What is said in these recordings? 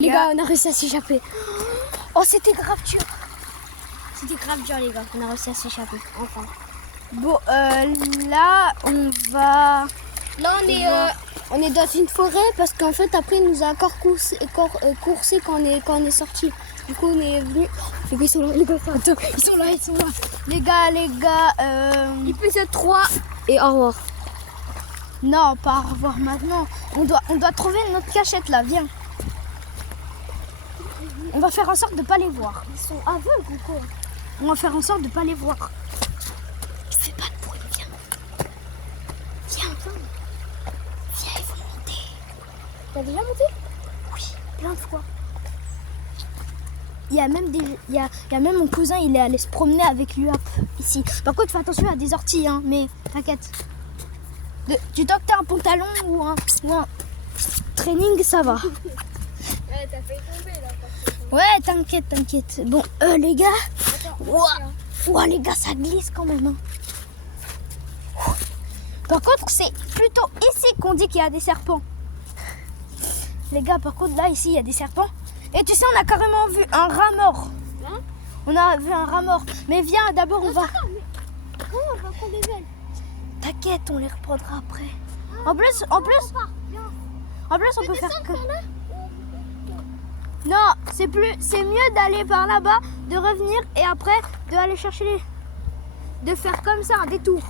Les gars, on a réussi à s'échapper. Oh, c'était grave dur. C'était grave dur, les gars. On a réussi à s'échapper. Enfin. Bon, là, on va... Là, on est dans une forêt parce qu'en fait, après, il nous a encore coursé quand on est sorti. Du coup, on est venu... Les gars, ils sont là, les gars. Attends, ils sont là. Les gars, épisode 3 et au revoir. Non, pas au revoir maintenant. On doit trouver notre cachette, là. Viens. On va faire en sorte de ne pas les voir. Ils sont aveugles ou quoi? On va faire en sorte de ne pas les voir. Fais pas de bruit, viens. Viens, ils vont monter. T'as déjà monté? Oui, plein de fois. Il y a même mon cousin, il est allé se promener avec lui ici. Par contre, fais attention à des orties, hein, mais t'inquiète. Tu dois que t'as un pantalon ou un training, ça va. Ouais, t'as failli tomber là. Ouais, t'inquiète. Bon, les gars. Ouah, les gars, ça glisse quand même. Hein. Par contre, c'est plutôt ici qu'on dit qu'il y a des serpents. Les gars, par contre, là, ici, il y a des serpents. Et tu sais, on a carrément vu un rat mort. Hein? On a vu un rat mort. Mais viens, d'abord, on va... Comment on va prendre des ailes? T'inquiète, on les reprendra après. En plus, on peut faire que... Non, c'est mieux d'aller par là-bas, de revenir et après d'aller chercher de faire comme ça un détour.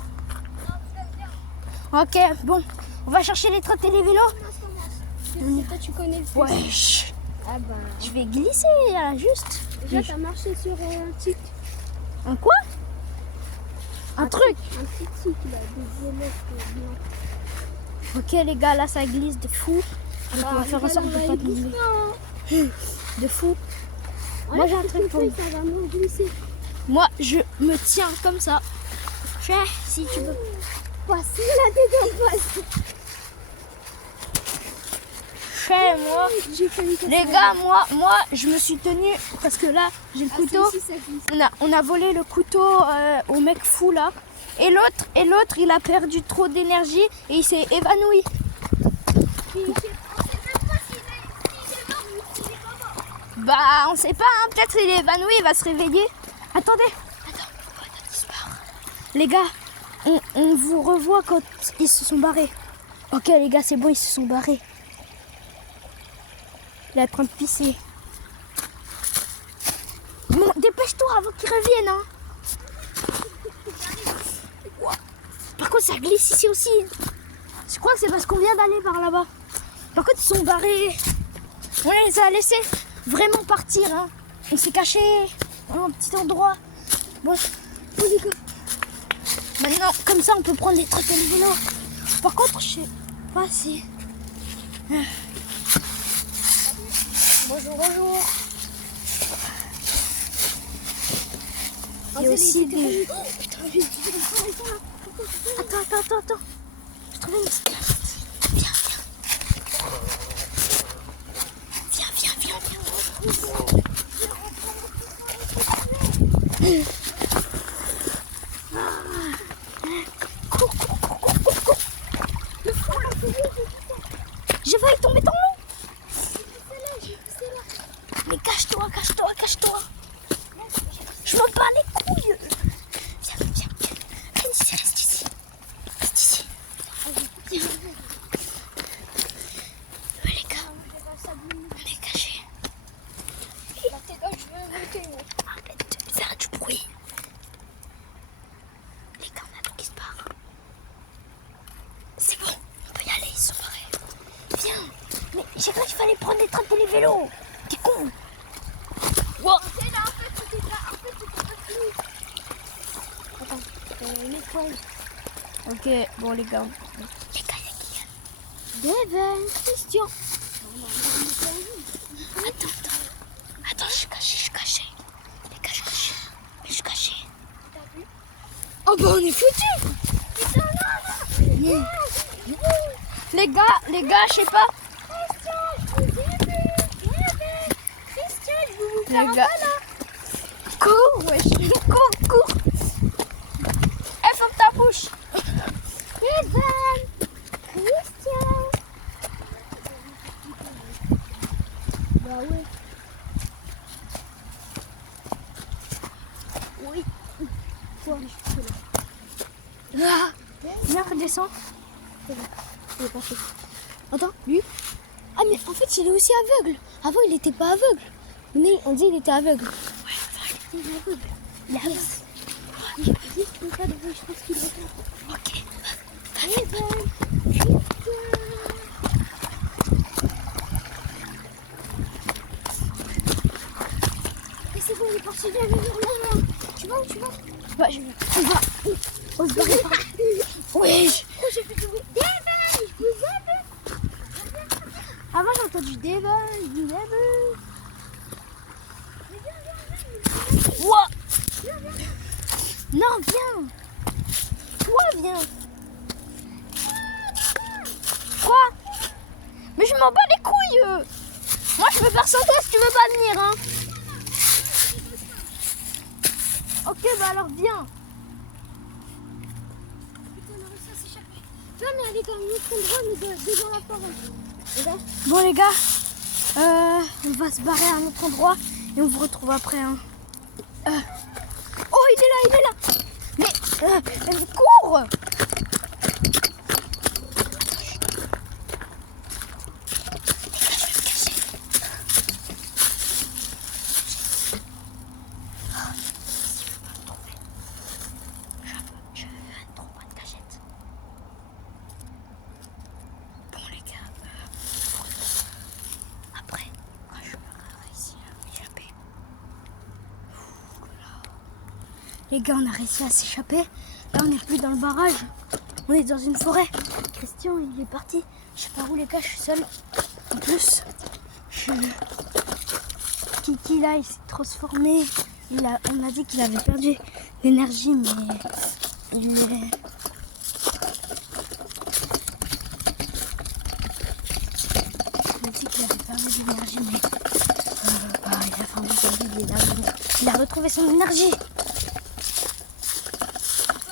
Ok, bon, on va chercher les trottinettes et les vélos. Toi, tu connais le fait. Wesh, Ah bah. je vais glisser là, juste. Déjà, t'as marché sur un tic. Un quoi? Un truc. Un petit tic là, des élèves blancs. Ok les gars, là ça glisse de fou. Donc, on va faire en sorte de pas glisser. De fou. Moi j'ai un truc pour... Ça va moins glisser. Moi je me tiens comme ça. Si tu veux. Passer la dégueulasse. Moi, les gars, moi je me suis tenue parce que là j'ai le couteau. On a volé le couteau au mec fou là. Et l'autre il a perdu trop d'énergie et il s'est évanoui. Bah on sait pas, hein. Peut-être il est évanoui, il va se réveiller. Attendez, les gars, on vous revoit quand ils se sont barrés. Ok les gars, c'est bon, ils se sont barrés. Il est en train de pisser. Bon, dépêche-toi avant qu'ils reviennent. Hein. Par contre, ça glisse ici aussi. Je crois que c'est parce qu'on vient d'aller par là-bas. Par contre, ils sont barrés. On les a laissés vraiment partir. Hein. On s'est caché dans un petit endroit. Bon, maintenant, comme ça, on peut prendre les trottinettes et les vélos. Par contre, je sais pas si... Bonjour. Il y a aussi des... Oh, putain, j'ai dit... Attends. Je trouve une petite cachette. Viens. Cours. Le fou, là. J'ai failli tomber dans l'eau. Mais cache-toi. Je me bats les couilles. Viens. Reste ici. Ouais, les gars, on est cachés. Arrête de faire du bruit. Les gars, on attend qu'ils se barrent. C'est bon, on peut y aller, ils sont barrés. Viens. Mais j'ai cru qu'il fallait prendre les trappes et les vélos. T'es con. Wow. Ok, bon les gars. Les gars, il y a qui? Devin, Christian. Attends, je suis caché. Les gars, je suis caché. T'as vu? Oh bah on est foutus. Les gars, je sais pas. Christian, je vais vous Les faire un gars. câlin. Cours, wesh. Cours. Ferme ta bouche. Christian. Bah oui. Oui. Oui. Quoi? Ah, viens, redescends. Il est passé. Attends, lui. Ah, mais en fait, il est aussi aveugle. Avant, il n'était pas aveugle. Mais on dit qu'il était aveugle. Ouais, Il est aveugle. il est aveugle. Juste une fois de vue, je pense qu'il est aveugle. Ok. Eh ben, Et c'est bon, il est parti. Viens, viens, viens. Tu vas où tu vas? Ouais, je vais. On va. On se barre par là. Oui. oh, j'ai fait du bruit. Début, je vous aime. Avant, j'ai entendu des balles, du début. Ouah. Non, viens. Toi, viens. Quoi? Mais je m'en bats les couilles. Moi, je peux faire sans toi si tu veux pas venir, hein. Ok, bah alors viens. Putain, on a réussi à s'échapper. Non, mais elle est dans un autre endroit, mais devant la forêt. Et là, Bon les gars, on va se barrer à un autre endroit et on vous retrouve après. Hein. Oh, il est là. Mais cours. Je veux un trou de cachette. Bon les gars, après, quand je vais réussir à m'échapper. Les gars, on a réussi à s'échapper. Là, on n'est plus dans le barrage. On est dans une forêt. Christian, il est parti. Je sais pas où les gars, je suis seule. En plus, Kiki là, il s'est transformé. On a dit qu'il avait perdu l'énergie, mais il est... On a dit qu'il avait perdu l'énergie, mais il a fait un peu de l'énergie. Il a retrouvé son énergie.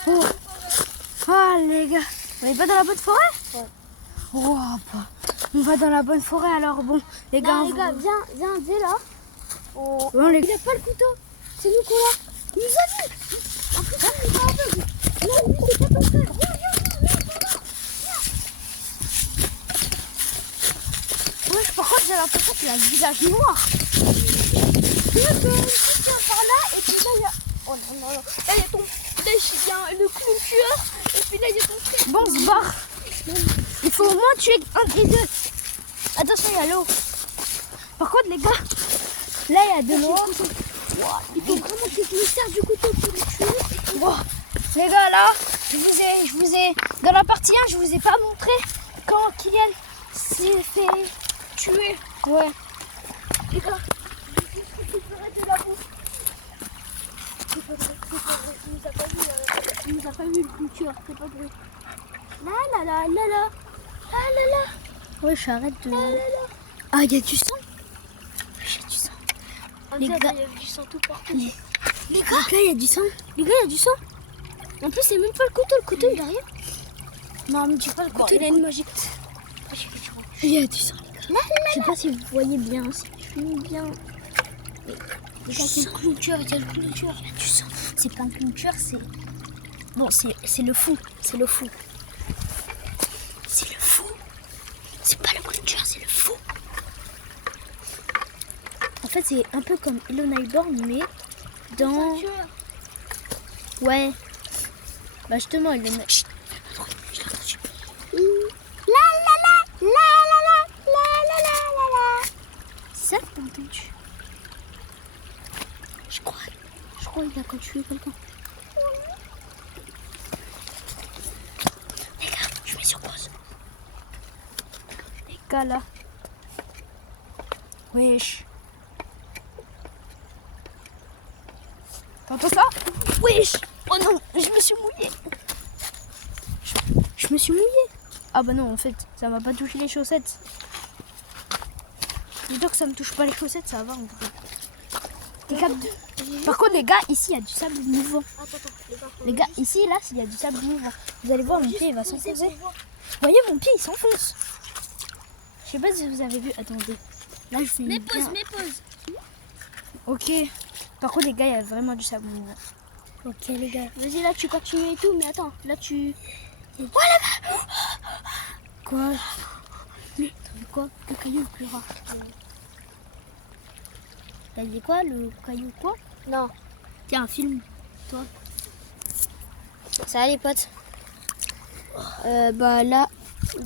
Oh. Ah les gars, on est pas dans la bonne forêt? Ouais. Oh, bah, on va dans la bonne forêt alors. Bon les gars, non, les gars, viens, viens là. Oh. bon, les... Il a pas le couteau. C'est nous qu'on l'a. Il nous a vu. En plus, il est pas aveugle. Non, lui, c'est pas ton frère. Ouais, par contre j'ai l'impression qu'il a le visage noir. Tiens par là, et puis là, il y a... Oh non, non, non. Là, il y a ton... Là, il y a le clown tueur. Et puis là, il y a ton frère. Bon, on se barre. Il faut au moins tuer un des deux. Attention, il y a l'eau. Par contre, les gars, là, il y a de l'eau. Il faut vraiment que je me serve du couteau pour le tuer. Bon, les gars, là, je vous ai, dans la partie 1, je vous ai pas montré quand Kylian s'est fait tuer. Ouais. Les gars, je récupérer de la bouffe. C'est pas vrai, c'est pas vrai. Il nous a pas vu le clown tueur. C'est pas vrai. Là, là, là, là, là. Ah là là. Ouais, j'arrête de... Là, là, là. Ah, il y a du sang. Il y a du sang. Les gars, il y a du sang tout partout. Les gars, il y a du sang. Les gars, il y a du sang. En plus, c'est même pas le couteau. Le couteau, il a rien. Non, mais dis pas le Bon, couteau. il a une magie. Il y a du sang, les gars. Là, Je sais pas si vous voyez bien, si je filme bien. les gars, c'est le clown tueur. Il y a le clown tueur. Il y a du sang. C'est pas un clown tueur, c'est... Bon, c'est le fou. C'est le fou. C'est le fou. C'est pas le clown tueur, c'est le fou. En fait, c'est un peu comme Elon Iborn, mais dans... Ouais. Bah justement, il est... Chut, fais pas trop, je l'ai entendu. La la la, la la la, la la la la la. C'est ça que t'as entendu? Je crois qu'il a quand tué quelqu'un. Les gars, je mets sur pause. Les gars là. Wesh. T'entends ça? Wesh. Oh non, je me suis mouillée. Je me suis mouillée. Ah bah non, en fait, ça m'a pas touché les chaussettes. Dis-toi que ça me touche pas les chaussettes, ça va en vrai. Par contre, les gars, ici, il y a du sable mouvant. Attends, Les gars, ici, là, il y a du sable mouvant. Vous allez voir, mon pied, il va s'enfoncer. Vous voyez, mon pied, il s'enfonce. Je sais pas si vous avez vu. Attendez. Là, je fais une Mets pause, bien- mets pause. Ok. Par contre, les gars, il y a vraiment du sable mouvant. Ok, les gars. Vas-y, là, tu continues et tout, mais attends, là, tu. Quoi? Quoi? Le caillou le plus rare. T'as dit quoi? Le caillou quoi? Non. Tiens, un film. Ça va les potes? Bah là,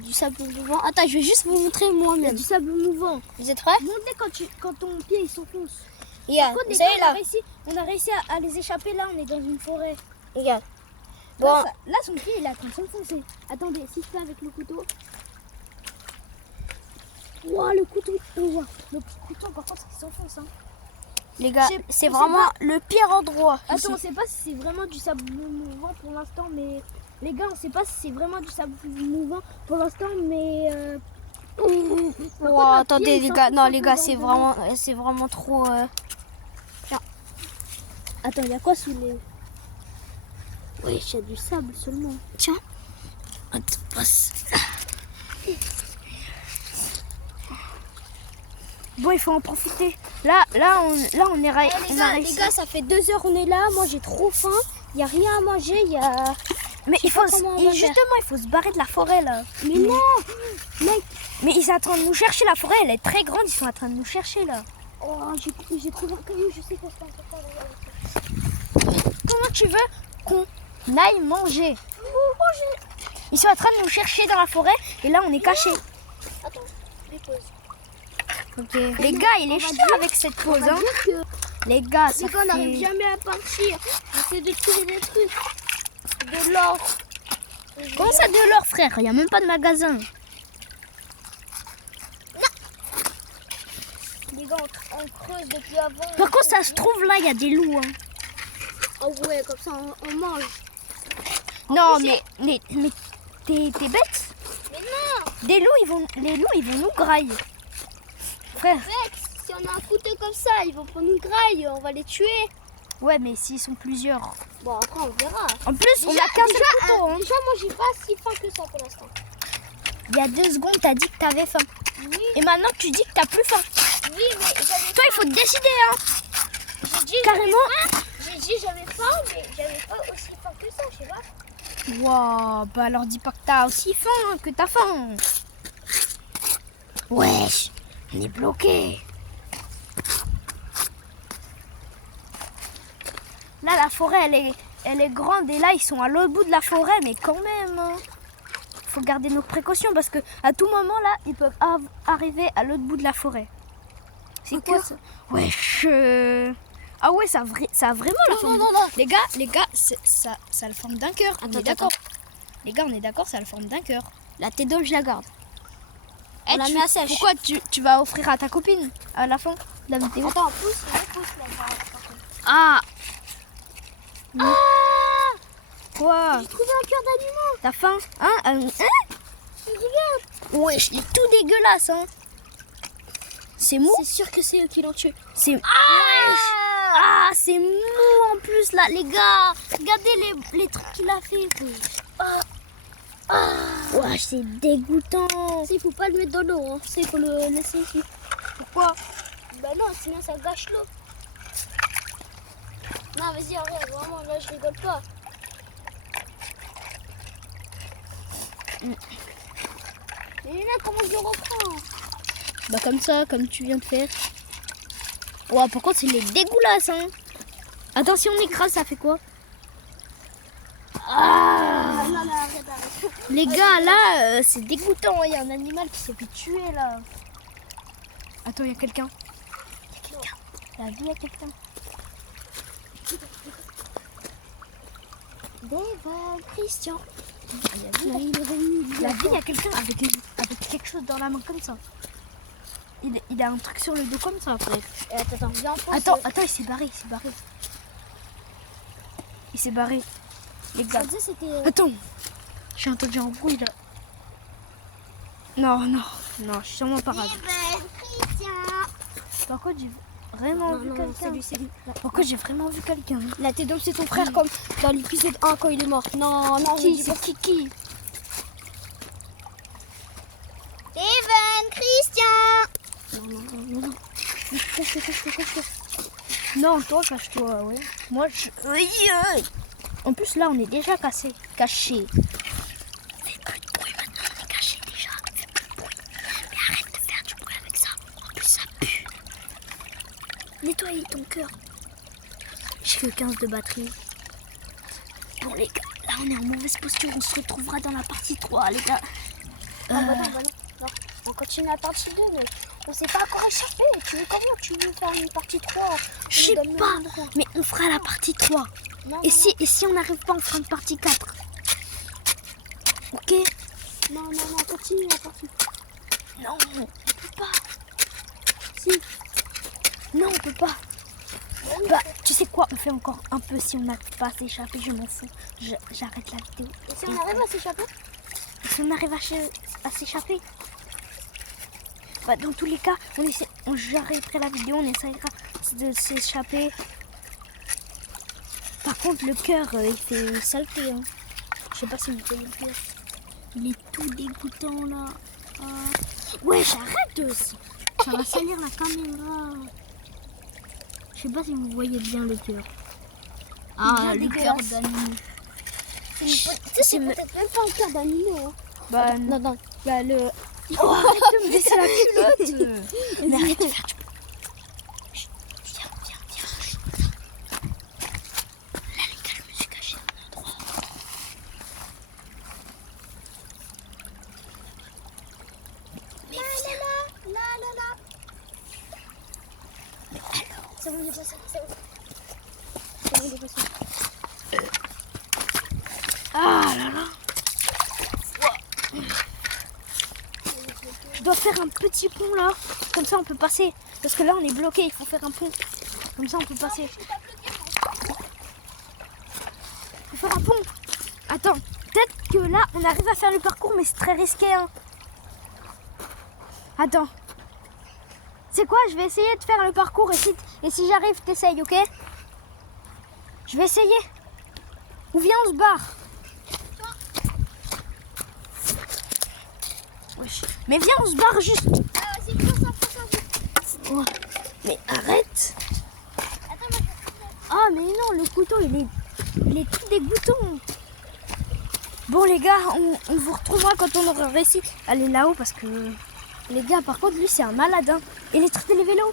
du sable mouvant. Attends, je vais juste vous montrer Il y a moi-même. du sable mouvant. Vous êtes prêts? Montre-les quand ton pied il s'enfonce. Regarde, Par contre, les vous gars, savez là. on a réussi à les échapper. Là, on est dans une forêt. Regarde. Bon. Bon, Là, son pied il est en train de s'enfoncer. Attendez, si je fais avec le couteau. Ouah, le couteau. Ouah, le couteau, par contre, il s'enfonce. Hein. les gars, c'est- c'est on vraiment sait le pire endroit. Attends, ici. on sait pas si c'est vraiment du sable mouvant pour l'instant, mais les gars, on sait pas si c'est vraiment du sable mouvant pour l'instant, mais. Par contre, Oh, notre attendez pied, il les gars, s'enfonce non un les peu gars, dans c'est vraiment trop. Attends, il y a quoi sous les. Oui, il y a du sable seulement. Tiens. Attends, passe. Bon, il faut en profiter. Là, on est Eh, on a les réussi. gars, ça fait 2 heures on est là. Moi j'ai trop faim. Il n'y a rien à manger. Il y a. Mais il sais pas faut, comment on va justement, il faut se barrer de la forêt là. Mais non. Mec, mais ils sont en train de nous chercher. La forêt, elle est très grande. Ils sont en train de nous chercher là. Oh, j'ai trouvé un caillou. Je sais quoi c'est pas. Comment tu veux qu'on aille manger? Ils sont en train de nous chercher dans la forêt et là, on est cachés. Attends, dépose. Ok. Les gars, il est chiant avec cette pause. Hein. que Les gars, ça les gars, on n'arrive fait... jamais à partir. J'essaie de trouver des trucs. De l'or. Comment ça de l'or, frère? Il n'y a même pas de magasin. Les gars, on creuse depuis avant. Par contre, ça se trouve là, il y a des loups. Hein. Oh ouais, comme ça on mange. Non, plus, mais t'es bête. Mais non, Les loups, ils vont nous grailler. Frère, Vex, si on a un couteau comme ça, ils vont prendre une graille, on va les tuer. ouais, mais s'ils sont plusieurs. Bon, après on verra. En plus, on Déjà, a qu'un seul couteau. Hein. déjà, moi j'ai pas si faim que ça pour l'instant. Il y a 2 secondes, t'as dit que t'avais faim. Oui, Et maintenant, tu dis que t'as plus faim. oui, mais j'avais Toi, il faut te décider. Hein. j'ai dit Carrément. J'ai dit j'avais faim, mais j'avais pas aussi faim que ça, je sais pas. Waouh, bah alors dis pas que t'as aussi faim, hein, que t'as faim. Wesh, on est bloqué. Là, la forêt, elle est grande et là, ils sont à l'autre bout de la forêt, mais quand même, hein. Faut garder nos précautions parce que à tout moment, là, ils peuvent arriver à l'autre bout de la forêt. C'est Ok. quoi ça? Wesh. Ah ouais, ça a vraiment la forme. non. Les gars, ça a la forme d'un cœur. On Attends, est d'accord. Les gars, on est d'accord, ça a la forme d'un cœur. La tête d'homme, je la garde. Eh, On la tu- met à sèche. Pourquoi tu vas offrir à ta copine à la fin de la vidéo? Attends, pousse là. Ah. Quoi? J'ai trouvé un cœur d'animal. T'as faim? Hein? Regarde. Ouais, il est tout dégueulasse, hein. C'est mou? C'est sûr que c'est eux qui l'ont tué. C'est... Ah, c'est mou en plus là, les gars. Regardez les trucs qu'il a fait. Ouais, c'est dégoûtant. Il faut pas le mettre dans l'eau, hein. Il faut le laisser ici. Pourquoi? Bah non, sinon ça gâche l'eau. Non, vas-y, arrête, vraiment, là je rigole pas. Mais là, comment je le reprends? Bah comme ça, comme tu viens de faire. Ouais, par contre, il est dégueulasse, hein. Attends, si on écrase, ça fait quoi? Ah, Non, arrête. les gars, là, c'est dégoûtant. Il y a un animal qui s'est fait tuer, là. Attends, il y a quelqu'un. La vie, il y a quelqu'un. Devant Christian. La vie, il y a quelqu'un avec quelque chose dans la main comme ça. Il a un truc sur le dos comme ça, frère. Attends, viens, on Attends, il s'est barré, Il s'est barré. Les gars. Ça disait, c'était. Attends, j'ai entendu un bruit là. Non, je suis sûrement pas grave. Christian. Par contre, j'ai vraiment vu quelqu'un. c'est lui. Pourquoi j'ai vraiment vu quelqu'un? La tête d'homme, c'est ton frère, comme dans l'épisode 1 quand il est mort. Non, Qui? C'est qui? Steven, Christian. cache-toi. Non, toi, cache-toi, ouais. Moi, je... En plus, là, on est déjà caché. Fais plus de bruit maintenant, on est caché déjà. Fais plus de bruit. Mais arrête de faire du bruit avec ça. En plus, ça pue. Nettoie ton cœur. J'ai que 15 de batterie. Bon, les gars, là, on est en mauvaise posture. On se retrouvera dans la partie 3, les gars. Ah bah non. On continue la partie 2, mais on s'est pas encore échappé. Tu veux faire une partie 3? Je sais pas, mais on fera la partie 3. Non, Et si on n'arrive pas, on fera une partie 4. Ok? non, continue la partie. Non, on peut pas. Si. Non, on peut pas. Bah, tu sais quoi? On fait encore un peu. Si on n'arrive pas à s'échapper, je m'en fous. J'arrête la vidéo. Et si on arrive à s'échapper? Et si on arrive à s'échapper, bah, dans tous les cas, j'arrêterai la vidéo, on essaiera de s'échapper. Par contre, le cœur, il fait saleté. Hein. Je sais pas si vous pouvez le dire. Il est tout dégoûtant là. Ouais, j'arrête aussi. Ça va salir la caméra. Je sais pas si vous voyez bien le cœur. Ah, le cœur d'animaux. C'est peut-être même pas un cœur d'animaux. Hein. Bah, Non. Bah, le... Oh, arrête de me laisser la culotte. Mais arrête de faire du... Chut, viens. Là, les gars, je me suis cachée dans un endroit. Mais viens. Là. Mais alors... C'est bon, il est passé. Ah là là. Je dois faire un petit pont là. Comme ça on peut passer. Parce que là on est bloqué, il faut faire un pont. Comme ça on peut passer. Il faut faire un pont. Attends, peut-être que là on arrive à faire le parcours mais c'est très risqué. Hein. Attends. C'est quoi? Je vais essayer de faire le parcours et si j'arrive, t'essayes, ok? Je vais essayer. Ou viens, on se barre. Wesh. Mais viens, on se barre juste. Vas-y, prends ça. Ouais. Mais arrête. Attends, moi, Ah mais non, le couteau il est tout dégoûtant. Bon les gars, on vous retrouvera quand on aura réussi à aller là-haut parce que les gars, par contre lui c'est un malade. Hein. Il est traité les vélos.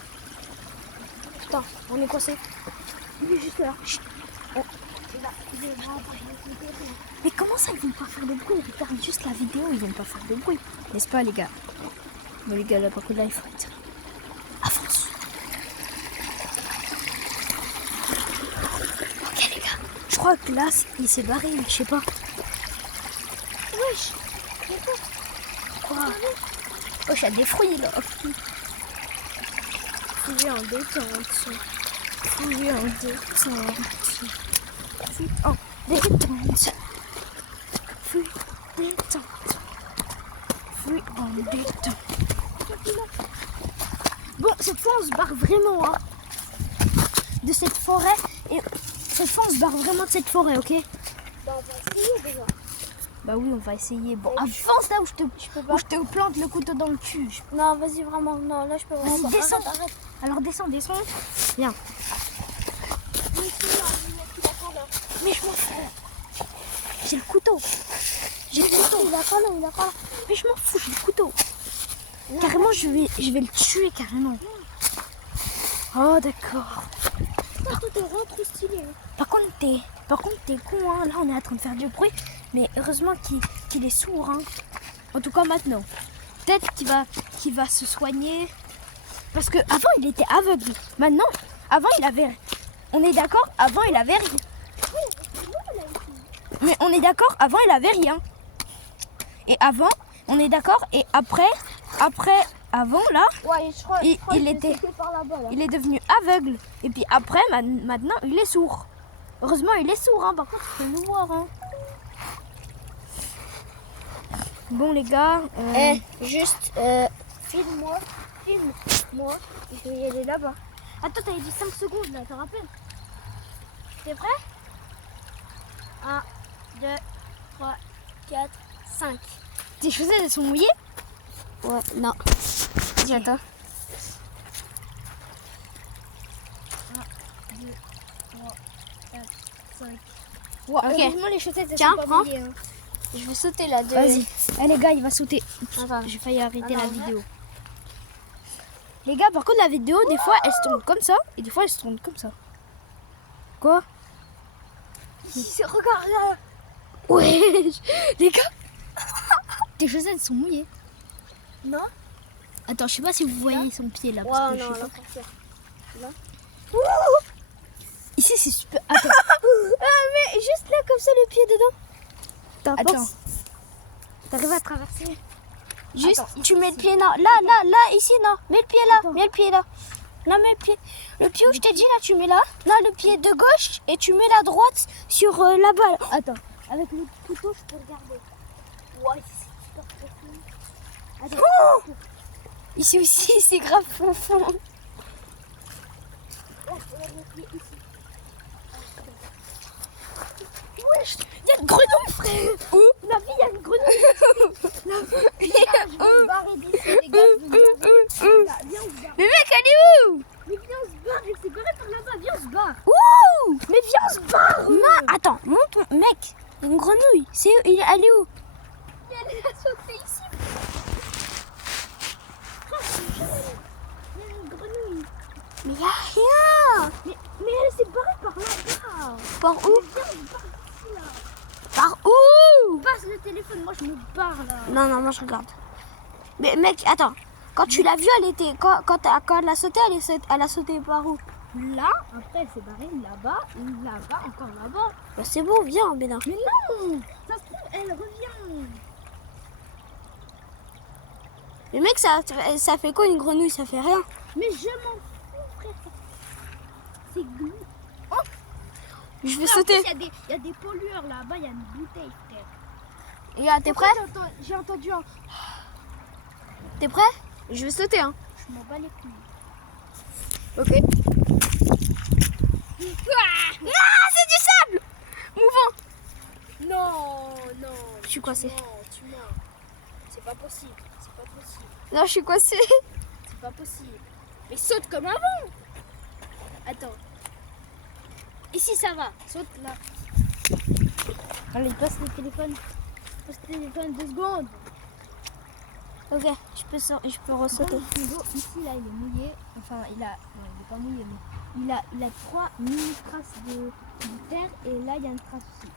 Putain, on est coincé. Il est juste là. Chut. Oh. Mais comment ça ils vont pas faire de bruit? Ils regardent juste la vidéo, ils vont pas faire de bruit. N'est-ce pas les gars? Mais les gars là par contre là il faut être... Avance. Ok les gars, je crois que là il s'est barré, mais je sais pas. Wesh. Quoi? Oh, il y a des fruits là. Fouiller en détente. Fouiller en détente. Fouille en détente. Fouille détente. Fouille en détente. Bon, cette fois on se barre vraiment hein, de cette forêt. Et cette fois on se barre vraiment de cette forêt, ok? Bah, on va essayer déjà. Bah oui, on va essayer. Bon, avance là où je te plante le couteau dans le cul. Non, vas-y, vraiment. Non, là, je peux vraiment pas. Descends. Arrête. Alors descends. Viens. Mais je m'en fous. J'ai le couteau. Il a pas là. Mais je m'en fous, j'ai le couteau. Carrément, je vais le tuer carrément. Oh d'accord. Putain, toi, t'es vraiment trop stylé. Par contre, t'es con, hein. Là, on est en train de faire du bruit. Mais heureusement qu'il est sourd, hein. En tout cas, maintenant. Peut-être qu'il va se soigner. Parce que avant il était aveugle. Maintenant, avant, il avait... On est d'accord, avant, il avait rien. Mais on est d'accord, avant, il avait rien. Et avant, on est d'accord, et après, avant, là, Ouais, je crois il était... par là-bas, là. Il est devenu aveugle. Et puis après, maintenant, il est sourd. Heureusement, il est sourd. Hein. Par contre, il peut nous voir. Hein. Bon, les gars. Juste, filme-moi. Je vais y aller là-bas. Attends, t'avais dit 5 secondes, là, te rappelles? T'es prêt? 1, 2, 3, 4, 5. Tes chaussettes, elles sont mouillées? Ouais, non. Dis, attends. 3, 4, 5. Ok. Heureusement, les chaussettes, elles Tiens, sont pas prends. mouillées. Hein. Je vais sauter là. Vas-y. Eh les gars, il va sauter. Attends. J'ai failli arrêter Attends, la vidéo. Les gars, par contre, la vidéo, des fois, elle se tourne comme ça. Et des fois, elle se tourne comme ça. Quoi? Regarde là. Ouais. Les gars. Tes chaussettes sont mouillées. Non. Attends, je sais pas si vous voyez son pied là. Parce que je sais pas. Ici, c'est super. Attends. Mais juste là, comme ça, le pied dedans. Attends. T'arrives à traverser. Juste, Attends, tu mets le pied là. Là, ici, non. Mets le pied là. Attends. Mets le pied là. Non, mets le pied. Le pied où je t'ai dit là, tu mets là. Là, le pied de gauche. Et tu mets la droite sur là-bas. Là. Attends. Avec le couteau, je peux regarder. Ouais, c'est super profond. Attends. Oh ici aussi, c'est grave profond. Là, je peux mettre le pied ici. Wesh, il y a une grenouille, frère. Où La vie, il y a une grenouille. Les gars, je vais me barrer d'ici, les gars. Je vais me barrer. Les gars, viens, on se barre. Mais mec, elle est où? Mais viens, on se barre. Elle s'est barrée par là-bas. Viens, on se barre. Ouh. Mais viens, on se barre. Non, attends, monte, mec. Une grenouille. C'est elle est où? Mais elle a sauté ici. Oh, c'est joli. Il y a une grenouille. Mais il y a rien. Mais elle s'est barrée par là-bas. Par où? Mais viens, on se barre d'ici, là. Par où? Passe le téléphone, moi je me barre là. Non, moi je regarde. Mais mec, attends. Quand tu l'as vue, elle était. Quand elle a sauté, elle a sauté par où? Là, après elle s'est barrée là-bas, encore là-bas. Bah, c'est bon, viens, Bénin. Mais non, ça se trouve, elle revient. Mais mec, ça fait quoi une grenouille? Ça fait rien. Mais je m'en fous, frère. C'est glou. Je vais En sauter. plus, il y a des pollueurs là-bas, il y a une bouteille, frère. Regarde, t'es prêt? J'ai entendu un. T'es prêt? Je vais sauter, hein. Je m'en bats les couilles. Ok. Ah, c'est du sable mouvant. Non. Je suis coincée. Tu mens. C'est pas possible. C'est pas possible. Non, je suis coincée. C'est pas possible. Mais saute comme avant. Attends. Ici ça va. Saute là. Allez, passe le téléphone. Passe le téléphone 2 secondes. Ok, je peux ressauter. Ici là il est mouillé. Enfin il a. Non, il est pas mouillé mais. Il a 3 mini traces de terre et là il y a une trace aussi.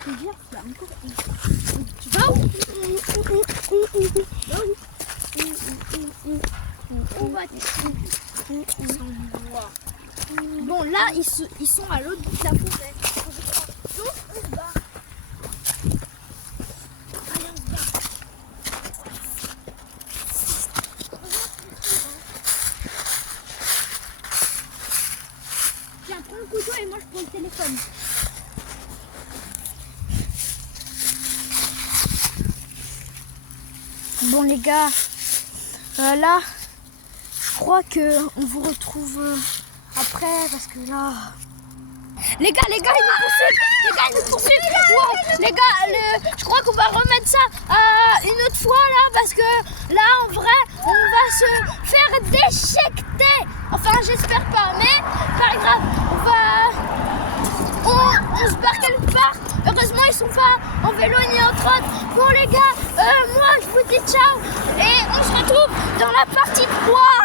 Je te jure, il y a encore une. Tu vas où? On va bon là ils sont à l'autre bout de la forêt. Donc on se barre. Allez on se barre. Tiens, prends le couteau et moi je prends le téléphone. Bon les gars, là, je crois que on vous retrouve après parce que là... Les gars, ils nous poursuivent. Ouais, les gars, je crois qu'on va remettre ça une autre fois là parce que là, en vrai, on va se faire déchiqueter. Enfin, j'espère pas, mais pas grave. On se barre quelque part. Heureusement, ils sont pas en vélo ni en trotte. Bon les gars, moi je vous dis ciao et on se retrouve dans la partie 3.